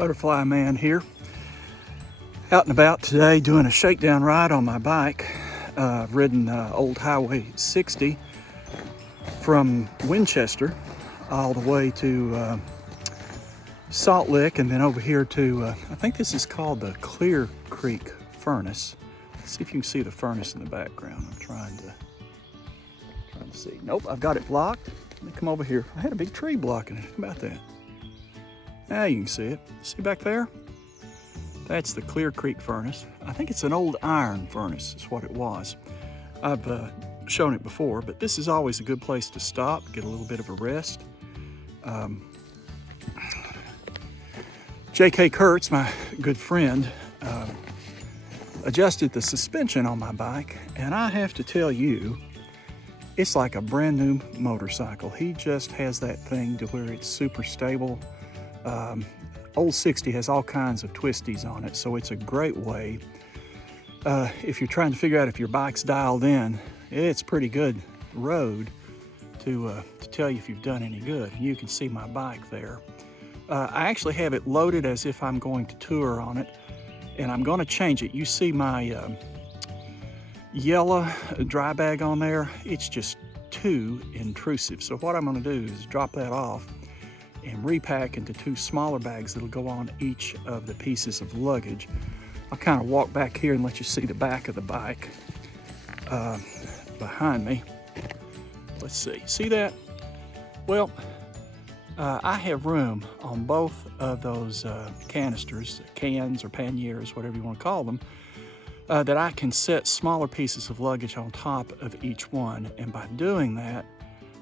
Butterfly Man here, out and about today doing a shakedown ride on my bike. I've ridden old Highway 60 from Winchester all the way to Salt Lick, and then over here to, I think this is called the Clear Creek Furnace. Let's see if you can see the furnace in the background. I'm trying to see. Nope, I've got it blocked. Let me come over here. I had a big tree blocking it. How about that? Now you can see it. See back there? That's the Clear Creek Furnace. I think it's an old iron furnace is what it was. I've shown it before, but this is always a good place to stop, get a little bit of a rest. J.K. Kurtz, my good friend, adjusted the suspension on my bike, and I have to tell you, it's like a brand new motorcycle. He just has that thing to where it's super stable. Old 60 has all kinds of twisties on it, so it's a great way. If you're trying to figure out if your bike's dialed in, it's pretty good road to tell you if you've done any good. You can see my bike there. I actually have it loaded as if I'm going to tour on it, and I'm going to change it. You see my yellow dry bag on there? It's just too intrusive. So what I'm going to do is drop that off and repack into two smaller bags that'll go on each of the pieces of luggage. I'll kind of walk back here and let you see the back of the bike behind me. Let's see that? Well, I have room on both of those canisters, cans or panniers, whatever you want to call them, that I can set smaller pieces of luggage on top of each one. And by doing that,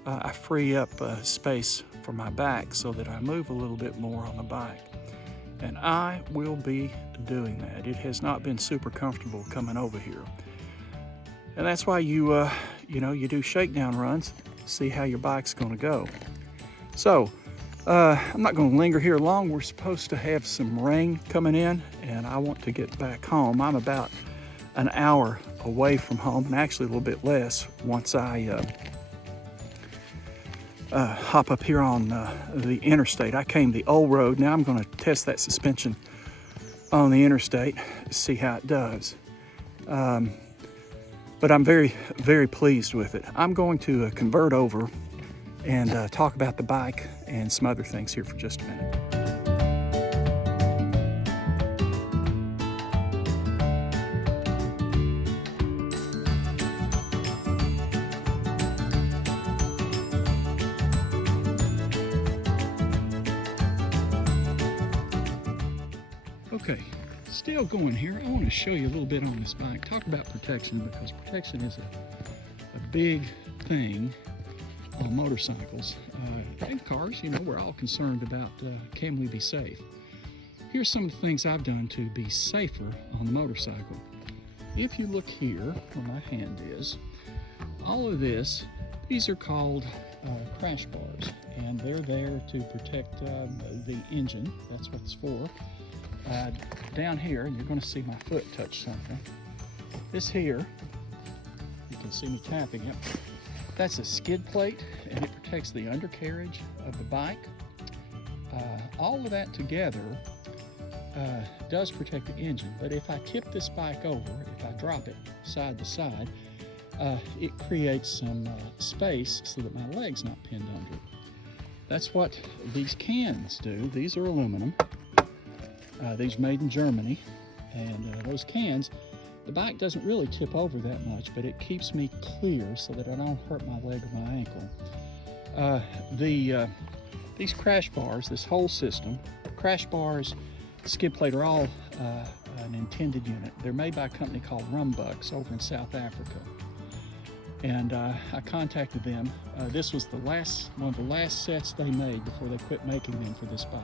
I free up space for my back so that I move a little bit more on the bike. And I will be doing that. It has not been super comfortable coming over here. And that's why you do shakedown runs, see how your bike's going to go. So, I'm not going to linger here long. We're supposed to have some rain coming in, and I want to get back home. I'm about an hour away from home, and actually a little bit less once I hop up here on the interstate. I came the old road. Now I'm going to test that suspension on the interstate to see how it does. But I'm very, very pleased with it. I'm going to convert over and talk about the bike and some other things here for just a minute. Okay, still going here. I want to show you a little bit on this bike. Talk about protection, because protection is a big thing on motorcycles and cars. You know, we're all concerned about can we be safe. Here's some of the things I've done to be safer on the motorcycle. If you look here where my hand is, all of these are called crash bars, and they're there to protect the engine. That's what it's for. Down here, and you're going to see my foot touch something. This here, you can see me tapping it. That's a skid plate, and it protects the undercarriage of the bike. All of that together does protect the engine, but if I tip this bike over, if I drop it side to side, it creates some space so that my leg's not pinned under it. That's what these cans do. These are aluminum. These are made in Germany, and those cans, the bike doesn't really tip over that much, but it keeps me clear so that I don't hurt my leg or my ankle. These crash bars, this whole system, crash bars, skid plate are all an intended unit. They're made by a company called Rumbucks over in South Africa. And I contacted them. This was one of the last sets they made before they quit making them for this bike.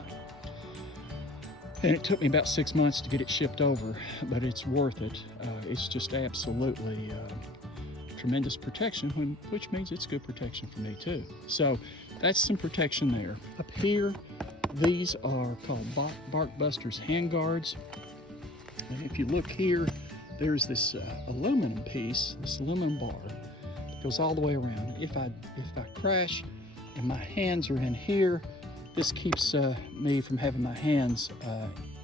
And it took me about 6 months to get it shipped over, but it's worth it. It's just absolutely tremendous protection, which means it's good protection for me too. So that's some protection there. Up here, these are called Bark Busters hand guards. And if you look here, there's this aluminum piece, this aluminum bar that goes all the way around. If I crash and my hands are in here, this keeps me from having my hands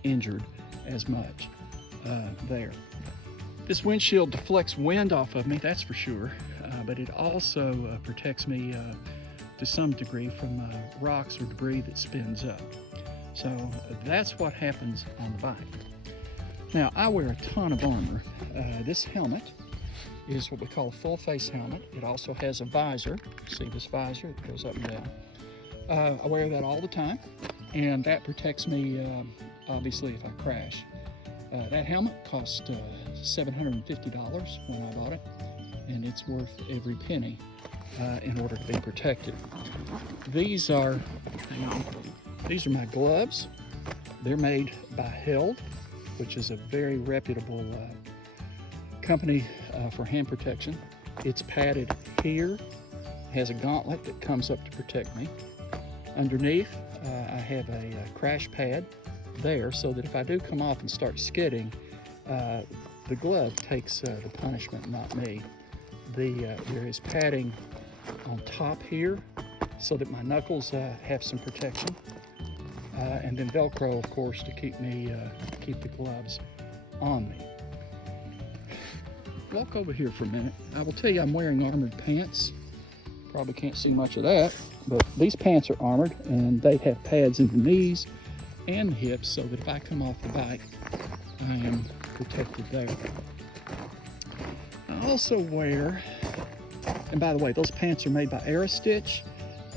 injured as much there. This windshield deflects wind off of me, that's for sure, but it also protects me to some degree from rocks or debris that spins up. So that's what happens on the bike. Now, I wear a ton of armor. This helmet is what we call a full face helmet. It also has a visor. See this visor? It goes up and down. I wear that all the time, and that protects me, obviously, if I crash. That helmet cost $750 when I bought it, and it's worth every penny in order to be protected. These are my gloves. They're made by Held, which is a very reputable company for hand protection. It's padded here. It has a gauntlet that comes up to protect me. Underneath, I have a crash pad there so that if I do come off and start skidding, the glove takes the punishment, not me. There is padding on top here so that my knuckles have some protection, and then Velcro, of course, to keep the gloves on me. Walk over here for a minute. I will tell you I'm wearing armored pants. Probably can't see much of that, but these pants are armored and they have pads in the knees and the hips so that if I come off the bike, I am protected there. I also wear, and by the way, those pants are made by Aristitch.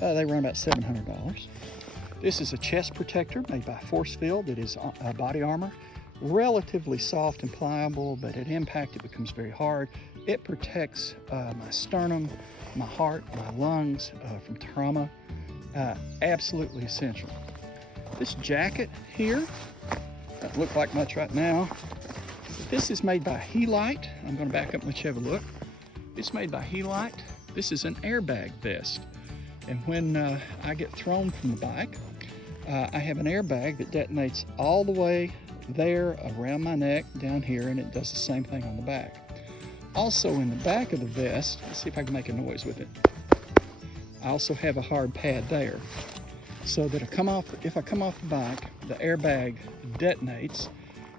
They run about $700. This is a chest protector made by Forcefield. It is body armor, relatively soft and pliable, but at impact it becomes very hard. It protects my sternum, my heart, my lungs from trauma. Absolutely essential. This jacket here, doesn't look like much right now. This is made by Helite. I'm going to back up and let you have a look. It's made by Helite. This is an airbag vest. And when I get thrown from the bike, I have an airbag that detonates all the way there around my neck down here, and it does the same thing on the back. Also in the back of the vest, let's see if I can make a noise with it. I also have a hard pad there so that if I come off the bike, the airbag detonates.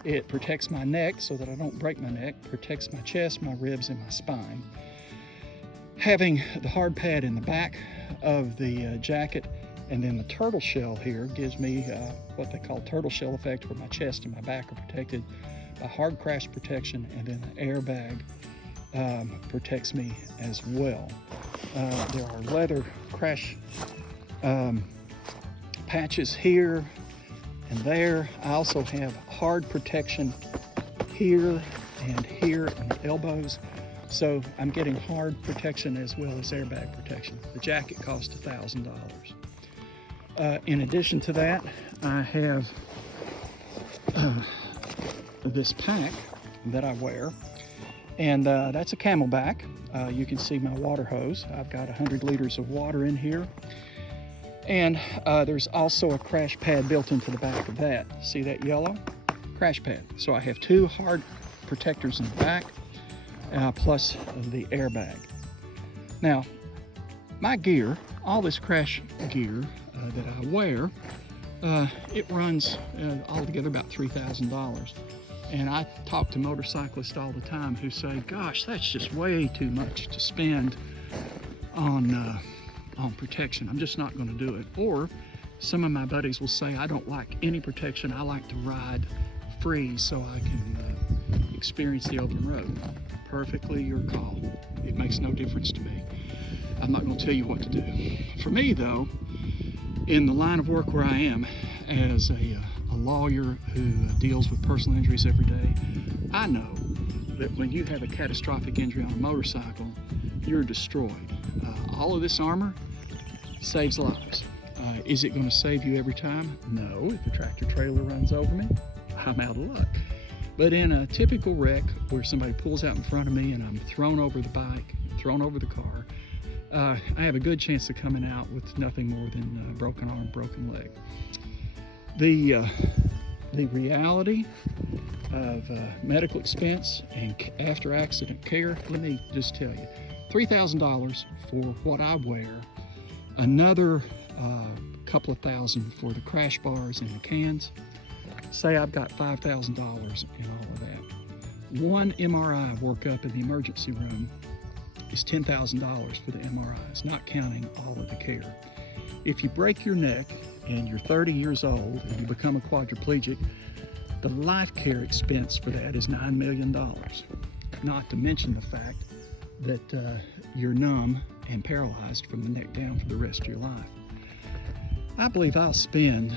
It protects my neck so that I don't break my neck, protects my chest, my ribs, and my spine. Having the hard pad in the back of the jacket and then the turtle shell here gives me what they call turtle shell effect, where my chest and my back are protected by hard crash protection, and then the airbag protects me as well. There are leather crash patches here and there. I also have hard protection here and here in the elbows. So I'm getting hard protection as well as airbag protection. The jacket cost $1,000. In addition to that, I have this pack that I wear, and that's a Camelback. You can see my water hose. I've got 100 liters of water in here. And there's also a crash pad built into the back of that. See that yellow? Crash pad. So I have two hard protectors in the back, plus the airbag. Now, my gear, all this crash gear that I wear, it runs altogether about $3,000. And I talk to motorcyclists all the time who say, gosh, that's just way too much to spend on protection. I'm just not going to do it. Or some of my buddies will say, I don't like any protection. I like to ride free so I can experience the open road. Perfectly your call. It makes no difference to me. I'm not going to tell you what to do. For me, though, in the line of work where I am as a lawyer who deals with personal injuries every day, I know that when you have a catastrophic injury on a motorcycle, you're destroyed. All of this armor saves lives. Is it going to save you every time? No. If a tractor trailer runs over me, I'm out of luck. But in a typical wreck where somebody pulls out in front of me and I'm thrown over the bike, thrown over the car, I have a good chance of coming out with nothing more than a broken arm, broken leg. The reality of medical expense and after accident care, let me just tell you, $3,000 for what I wear, another couple of thousand for the crash bars and the cans. Say I've got $5,000 in all of that. One MRI workup in the emergency room is $10,000 for the MRIs, not counting all of the care. If you break your neck and you're 30 years old and you become a quadriplegic, the life care expense for that is $9 million. Not to mention the fact that you're numb and paralyzed from the neck down for the rest of your life. I believe I'll spend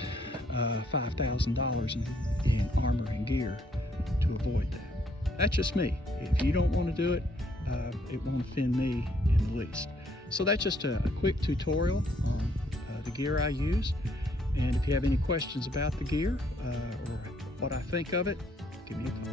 $5,000 in armor and gear to avoid that. That's just me. If you don't want to do it, it won't offend me in the least. So that's just a quick tutorial on the gear I use. And if you have any questions about the gear or what I think of it, give me a call.